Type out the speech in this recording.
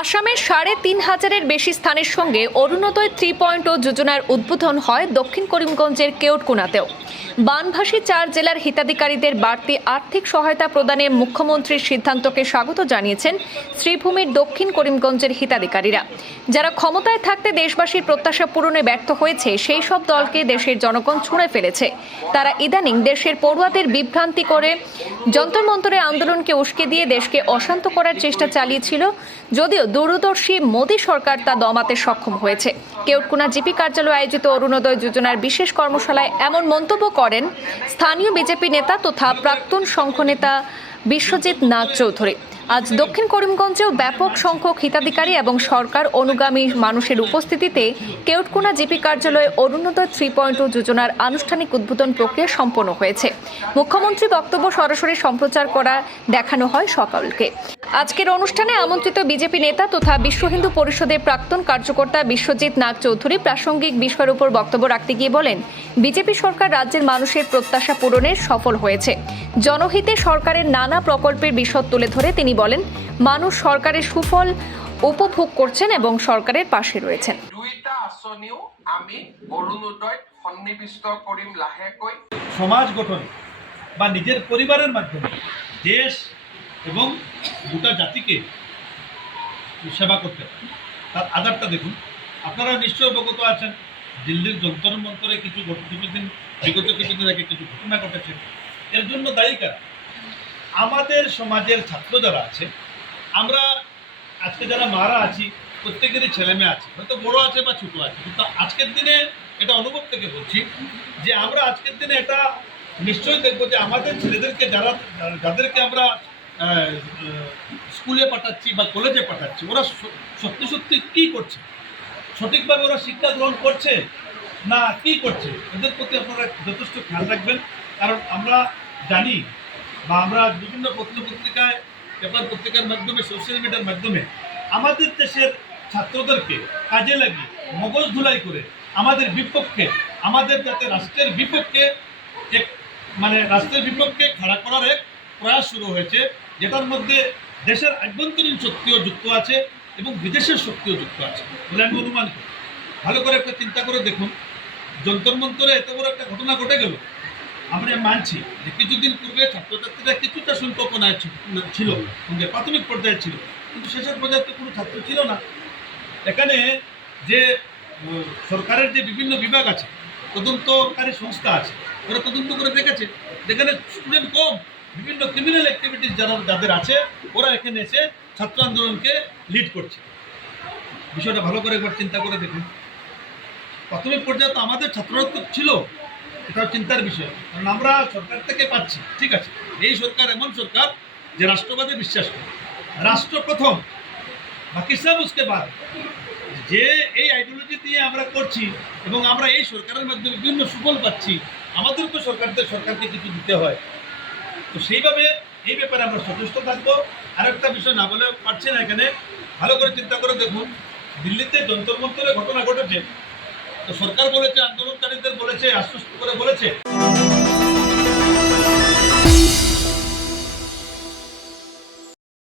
আসামের ৩,৫০০-এর বেশি স্থানের সঙ্গে অরুণোদয় 3.0 যোজনার উদ্বোধন হয় দক্ষিণ করিমগঞ্জের কেওটকুনাতেও। বানভাসী 4 জেলার হিতাধিকারীদের বাড়তি আর্থিক সহায়তা প্রদানে মুখ্যমন্ত্রীর সিদ্ধান্তকে স্বাগত জানিয়েছেন শ্রীভূমির দক্ষিণ করিমগঞ্জের হিতাধিকারীরা। যারা ক্ষমতায় থাকতে দেশবাসীর প্রত্যাশা পূরণে ব্যর্থ হয়েছে সেই সব দলকে দেশের জনগণ ছুঁড়ে ফেলেছে। তারা ইদানিং দেশের পড়ুয়াদের বিভ্রান্তি করে যন্তর মন্তরের আন্দোলনকে উস্কে দিয়ে দেশকে অশান্ত করার চেষ্টা চালিয়েছিল, যদিও দূরদর্শী মোদী সরকার তা দমাতে সক্ষম হয়েছে। কেওটকুনা জিপি কার্যালয়ে আয়োজিত অরুণোদয় যোজনার বিশেষ কর্মশালায় এমন মন্তব্য করেন স্থানীয় বিজেপি নেতা তথা প্রাক্তন সংঘ নেতা বিশ্বজিৎ নাগ চৌধুরী। আজ দক্ষিণ করিমগঞ্জেও ব্যাপক সংখ্যক হিতাধিকারী এবং সরকার অনুগামী মানুষের উপস্থিতিতে কেওটকুনা জিপি কার্যালয়ে অরুণোদয় 3.0 যোজনার আনুষ্ঠানিক উদ্বোধন প্রক্রিয়া সম্পন্ন হয়েছে। মুখ্যমন্ত্রী বক্তব্য সরাসরি সম্প্রচার করা দেখানো হয় সকলকে। আজকের অনুষ্ঠানে আমন্ত্রিত বিজেপি নেতা তথা বিশ্ব হিন্দু পরিষদের প্রাক্তন কার্যকর্তা বিশ্বজিৎ নাগ চৌধুরী প্রাসঙ্গিক বিষয়ের উপর বক্তব্য রাখতে গিয়ে বলেন, বিজেপি সরকার রাজ্যের মানুষের প্রত্যাশা পূরণে সফল হয়েছে। জনহিতে সরকারের নানা প্রকল্পের বিশদ তুলে ধরে তিনি বলেন, মানুষ সরকারের সুফল উপভোগ করছেন এবং সরকারের পাশে রয়েছেন। দুইটা আসনিও আমি অরুণোদয় সন্নিবিষ্ট করিম লাহেকৈ। সমাজ গঠন বা নিজের পরিবারের মাধ্যমে দেশ এবং গোটা জাতিকে সেবা করতে পারে, তার আধারটা দেখুন। আপনারা নিশ্চয় অবগত আছেন, দিল্লির যন্তর মন্তরে বিগত কিছুদিন আগে কিছু ঘটনা ঘটেছে। এর জন্য দায়ী কারা? আমাদের সমাজের ছাত্র যারা আছে, আমরা আজকে যারা মারা আছি প্রত্যেকেরই ছেলে মেয়ে আছে, হয়তো বড় আছে বা ছোটো আছে, কিন্তু আজকের দিনে এটা অনুভব থেকে বলছি যে আমরা আজকের দিনে এটা নিশ্চয়ই দেখবো যে আমাদের ছেলেদেরকে যাদেরকে আমরা স্কুলে পাঠাচ্ছি বা কলেজে পাঠাচ্ছি, ওরা সত্যি সত্যি কী করছে, সঠিকভাবে ওরা শিক্ষা গ্রহণ করছে না কি করছে, এদের প্রতি আপনারা যথেষ্ট খেয়াল রাখবেন। কারণ আমরা জানি বা আমরা বিভিন্ন পত্রপত্রিকায়, পেপার পত্রিকার মাধ্যমে, সোশ্যাল মিডিয়ার মাধ্যমে আমাদের দেশের ছাত্রদেরকে কাজে লাগিয়ে মগজ ধুলাই করে আমাদের বিপক্ষে, আমাদের যাতে রাষ্ট্রের বিপক্ষে রাষ্ট্রের বিপক্ষে খাড়া করার এক প্রয়াস শুরু হয়েছে, যেটার মধ্যে দেশের আভ্যন্তরীণ শক্তিও যুক্ত আছে এবং বিদেশের শক্তিও যুক্ত আছে বলে আমি অনুমান করি। ভালো করে একটা চিন্তা করে দেখুন, যন্তর মন্তরে এত বড় একটা ঘটনা ঘটে গেল। আমরা মানছি যে কিছুদিন পূর্বে ছাত্রছাত্রীরা কিছুটা সংখ্যক ছিল, প্রাথমিক পর্যায়ে ছিল, কিন্তু শেষের পর্যায়ে তো কোনো ছাত্র ছিল না। এখানে যে সরকারের যে বিভিন্ন বিভাগ আছে, তদন্তকারী সংস্থা আছে, ওরা তদন্ত করে দেখেছে, যেখানে স্টুডেন্ট কম, বিভিন্ন ক্রিমিনাল অ্যাক্টিভিটিস যাদের আছে, ওরা এখানে এসে ছাত্র আন্দোলনকে লিড করছে। বিষয়টা ভালো করে একবার চিন্তা করে দেখুন। প্রাথমিক পর্যায়ে তো আমাদের ছাত্ররা তো ছিল, এটাও চিন্তার বিষয়। কারণ আমরা সরকার থেকে পাচ্ছি, ঠিক আছে, এই সরকার এমন সরকার যে রাষ্ট্রবাদে বিশ্বাস করে, রাষ্ট্র প্রথম বাকি সব উসকে বাদ, যে এই আইডিওলজি দিয়ে আমরা করছি এবং আমরা এই সরকারের মাধ্যমে বিভিন্ন সুফল পাচ্ছি, আমাদের তো সরকারকে কিছু দিতে হয়। তো সেইভাবে এই ব্যাপারে আমরা সচেষ্ট থাকবো। আরেকটা বিষয় না বলে পারছি না, এখানে ভালো করে চিন্তা করে দেখুন, দিল্লিতে যন্তর মন্তরে ঘটনা ঘটেছে, তো সরকার বলেছে, আন্দোলনকারীদের বলেছে, আশ্বস্ত করে বলেছে